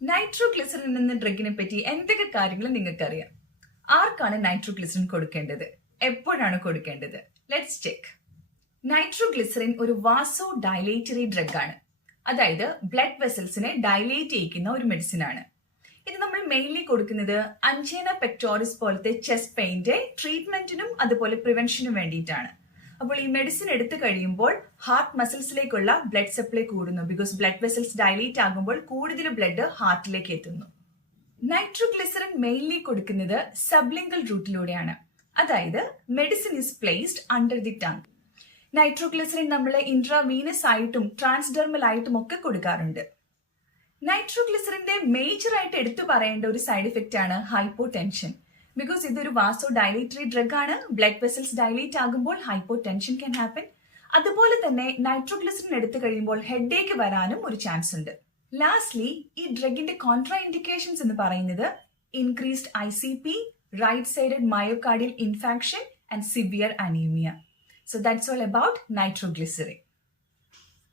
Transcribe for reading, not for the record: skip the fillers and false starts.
Nitroglycerine എന്ന ഡ്രഗിനെ പറ്റി എന്തൊക്കെ കാര്യങ്ങൾ നിങ്ങൾക്കറിയാം? ആർക്കാണ് നൈട്രോഗ്ലിസറിൻ കൊടുക്കേണ്ടത്? എപ്പോഴാണ് കൊടുക്കേണ്ടത്? Let's check. നൈട്രോഗ്ലിസറിൻ ഒരു വാസോ ഡയലേറ്ററി ഡ്രഗ് ആണ്. അതായത് ബ്ലഡ് വെസൽസിനെ ഡയലേറ്റ് ചെയ്യിക്കുന്ന ഒരു മെഡിസിൻ ആണ്. ഇത് നമ്മൾ മെയിൻലി കൊടുക്കുന്നത് അഞ്ചേന പെക്ടോറിസ് പോലത്തെ ചെസ്റ്റ് പെയിന്റെ ട്രീറ്റ്മെന്റിനും അതുപോലെ പ്രിവെൻഷനും വേണ്ടിയിട്ടാണ്. അപ്പോൾ ഈ മെഡിസിൻ എടുത്തു കഴിയുമ്പോൾ ഹാർട്ട് മസിൽസിലേക്കുള്ള ബ്ലഡ് സപ്ലൈ കൂടുന്നു. ബിക്കോസ് ബ്ലഡ് വെസൽസ് ഡയലേറ്റ് ആകുമ്പോൾ കൂടുതൽ ബ്ലഡ് ഹാർട്ടിലേക്ക് എത്തുന്നു. നൈട്രോഗ്ലിസറിൻ മെയിൻലി കൊടുക്കുന്നത് സബ്ലിംഗൽ റൂട്ടിലൂടെയാണ്. അതായത് medicine is placed under the tongue. Nitroglycerine നമ്മൾ ഇൻട്രാവീനസ് ആയിട്ടും ട്രാൻസ്ഡെർമൽ ആയിട്ടും ഒക്കെ കൊടുക്കാറുണ്ട്. നൈട്രോഗ്ലിസറിന്റെ മേജർ ആയിട്ട് എടുത്തു പറയേണ്ട ഒരു സൈഡ് ഇഫക്റ്റ് ആണ് ഹൈപ്പോ ടെൻഷൻ. ബിക്കോസ് ഇതൊരു വാസോ ഡയലേറ്ററി ഡ്രഗ് ആണ്. ബ്ലഡ് വെസൽസ് ഡയലേറ്റ് ആകുമ്പോൾ ഹൈപ്പോ ടെൻഷൻ ക്യാൻ ഹാപ്പൻ. അതുപോലെ തന്നെ നൈട്രോഗ്ലിസറിൻ എടുത്തു കഴിയുമ്പോൾ ഹെഡേക്ക് വരാനും ഒരു ചാൻസ് ഉണ്ട്. ലാസ്റ്റ്ലി ഈ ഡ്രഗിന്റെ കോൺട്രാ ഇൻഡിക്കേഷൻസ് എന്ന് പറയുന്നത് increased ICP, right sided myocardial infarction and severe anaemia. So that's all about nitroglycerin.